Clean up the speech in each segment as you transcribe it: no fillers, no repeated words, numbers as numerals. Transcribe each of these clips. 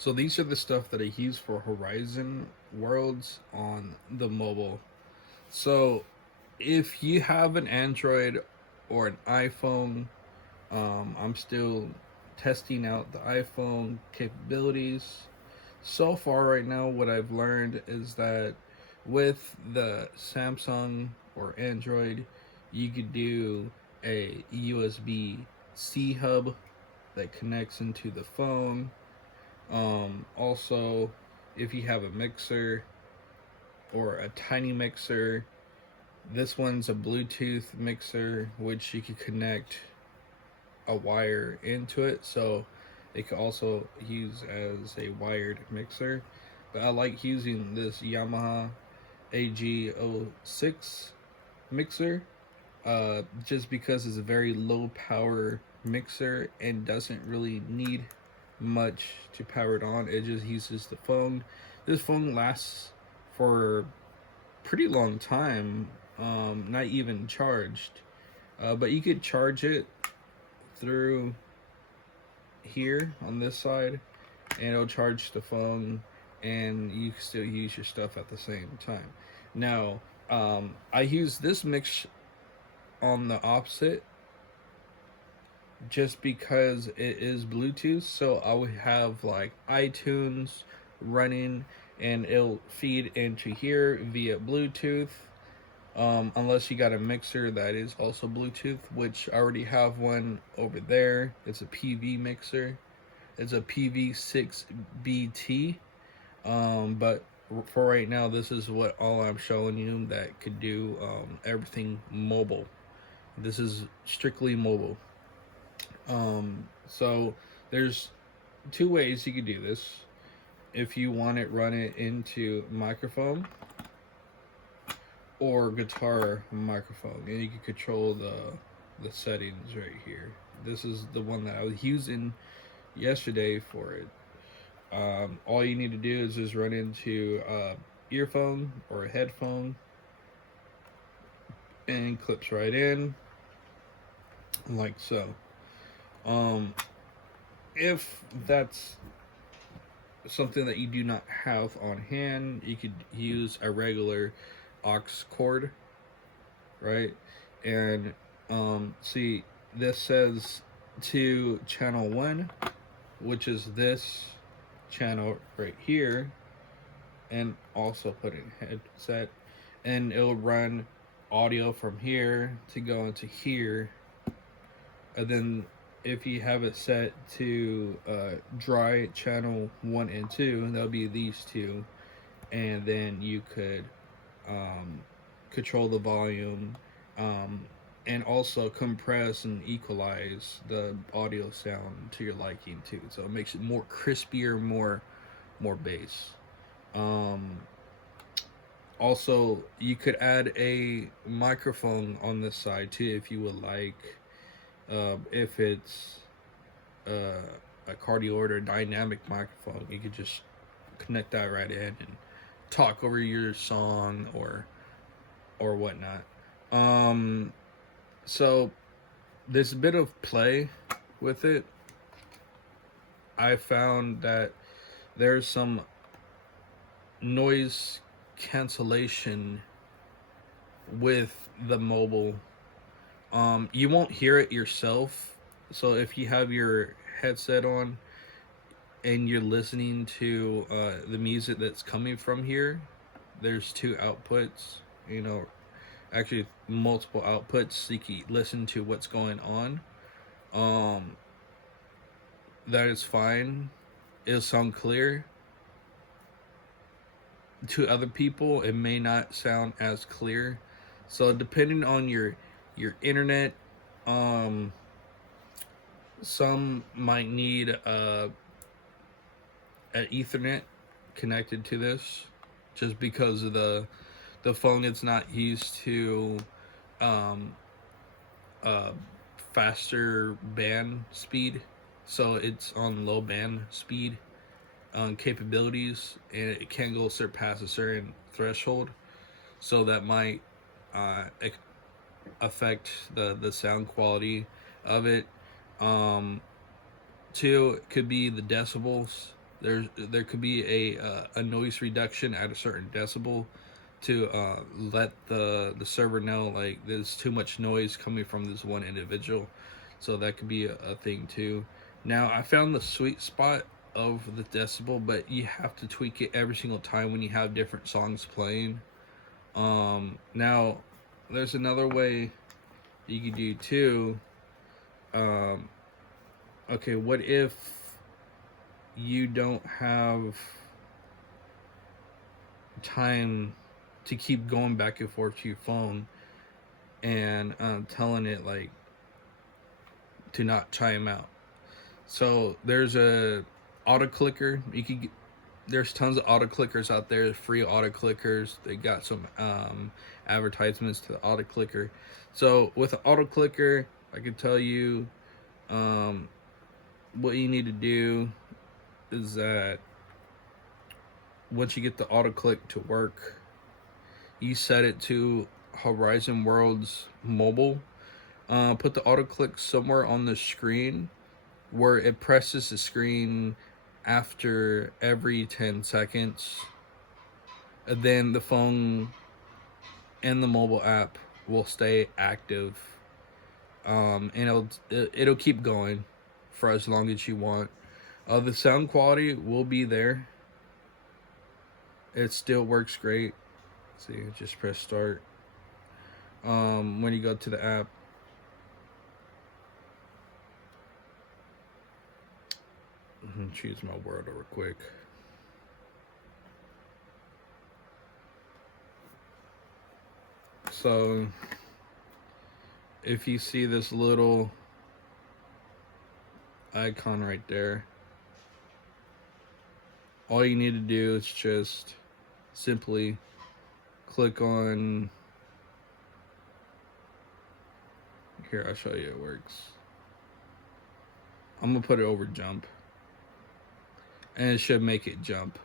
So these are the stuff that I use for Horizon Worlds on the mobile. So if you have an Android or an iPhone, I'm still testing out the iPhone capabilities. So far, right now, what I've learned is that with the Samsung or Android, you could do a USB C hub that connects into the phone. Also, if you have a mixer or a tiny mixer, this one's a Bluetooth mixer, which you could connect a wire into it, so it could also use as a wired mixer. But I like using this Yamaha AG06 mixer, just because it's a very low power mixer and doesn't really need much to power it on. It just uses the phone. This phone lasts for pretty long time, not even charged. But you could charge it through here on this side, and it'll charge the phone, and you can still use your stuff at the same time. Now, I use this mix on the opposite just because it is Bluetooth, so I would have like iTunes running and it'll feed into here via Bluetooth. Unless you got a mixer that is also Bluetooth, which I already have one over there. It's a PV mixer. It's a PV6BT. But for right now, this is what all I'm showing you that could do everything mobile. This is strictly mobile. So there's two ways you could do this. If you want it, run it into microphone or guitar microphone, and you can control the settings right here. This is the one that I was using yesterday for it. All you need to do is just run into earphone or a headphone, and clips right in like so. Um, if that's something that you do not have on hand, you could use a regular aux cord, right? And see, this says to channel 1, which is this channel right here, and also put in headset, and it'll run audio from here to go into here. And then if you have it set to dry channel 1 and 2, that'll be these two, and then you could control the volume, and also compress and equalize the audio sound to your liking too, so it makes it more crispier, more bass. Also, you could add a microphone on this side too if you would like. If it's a cardio or a dynamic microphone, you could just connect that right in and talk over your song or whatnot. So there's a bit of play with it. I found that there's some noise cancellation with the mobile. You won't hear it yourself. So if you have your headset on and you're listening to the music that's coming from here, there's two outputs, you know, actually multiple outputs, so you can listen to what's going on. Um, that is fine. It'll sound clear. To other people, it may not sound as clear. So depending on your internet, some might need an Ethernet connected to this, just because of the phone. It's not used to um, uh, faster band speed, so it's on low band speed capabilities, and it can go surpass a certain threshold, so that might uh, affect the sound quality of it. Um, Two, it could be the decibels. There could be a noise reduction at a certain decibel to let the server know like there's too much noise coming from this one individual. So that could be a thing too. Now I found the sweet spot of the decibel, but you have to tweak it every single time when you have different songs playing. Now there's another way you could do too. Um, okay, what if you don't have time to keep going back and forth to your phone and telling it like to not chime out? So there's a auto clicker. You could get, there's tons of auto clickers out there, free auto clickers. They got some advertisements to the auto clicker. So with an auto clicker, I can tell you what you need to do is that once you get the auto click to work, you set it to Horizon Worlds Mobile. Put the auto click somewhere on the screen where it presses the screen after every 10 seconds. And then the phone and the mobile app will stay active. And it'll keep going for as long as you want. The sound quality will be there. It still works great. See, just press start. When you go to the app, choose my world real quick. So if you see this little icon right there, all you need to do is just simply click on here. I'll show you it works. I'm gonna put it over jump, and it should make it jump.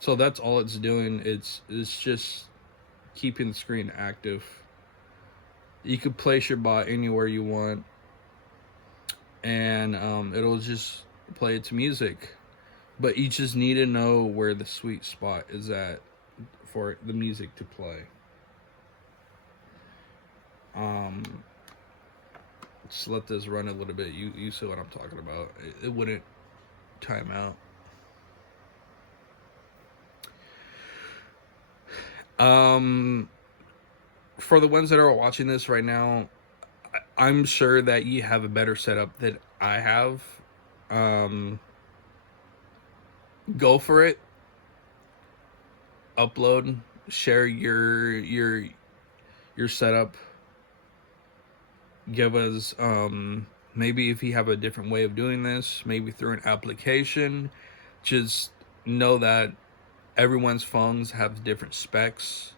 So that's all it's doing. It's just keeping the screen active. You could place your bot anywhere you want, and it'll just play its music. But you just need to know where the sweet spot is at for the music to play. Just let this run a little bit. You see what I'm talking about. It wouldn't time out. For the ones that are watching this right now, I'm sure that you have a better setup than I have. Go for it. Upload, share your setup. Give us maybe if you have a different way of doing this, maybe through an application. Just know that everyone's phones have different specs.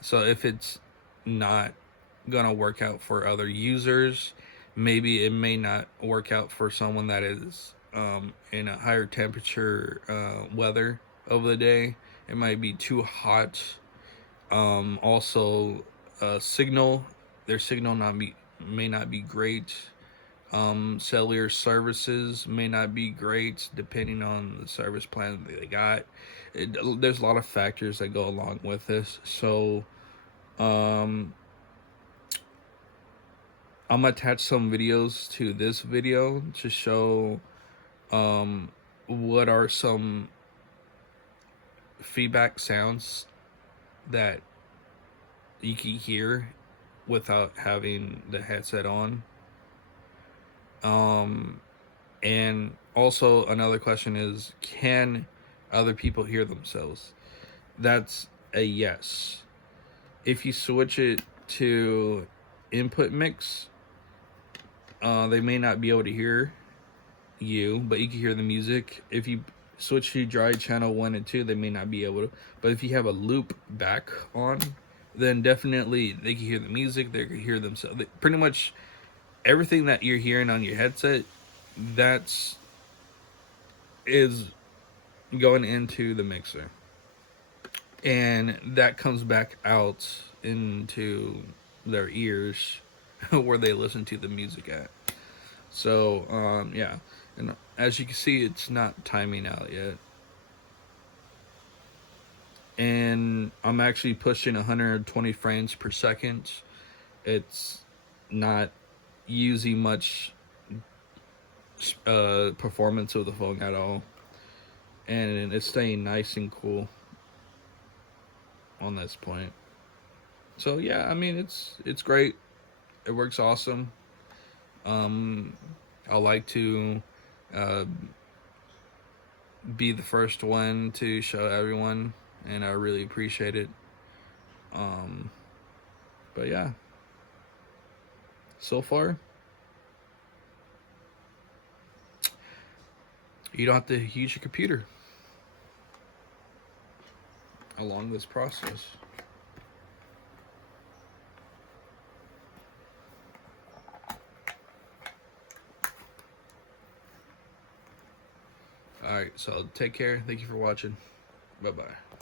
So if it's not gonna work out for other users, maybe it may not work out for someone that is in a higher temperature weather over the day. It might be too hot. Also, signal, their signal may not be great. Cellular services may not be great depending on the service plan that they got. There's a lot of factors that go along with this. So I'm gonna attach some videos to this video to show what are some feedback sounds that you can hear without having the headset on. And also another question is, can other people hear themselves? That's a yes. If you switch it to input mix, they may not be able to hear you, but you can hear the music. If you switch to dry channel 1 and 2, they may not be able to. But if you have a loop back on, then definitely they can hear the music. They can hear themselves. Pretty much everything that you're hearing on your headset, is going into the mixer, and that comes back out into their ears where they listen to the music at. So yeah, and as you can see, it's not timing out yet. And I'm actually pushing 120 frames per second. It's not using much performance of the phone at all, and it's staying nice and cool on this point. So yeah, I mean it's great. It works awesome. Um, I like to uh, be the first one to show everyone, and I really appreciate it. Um, but yeah, so far you don't have to use your computer along this process. All right, so take care. Thank you for watching. Bye bye.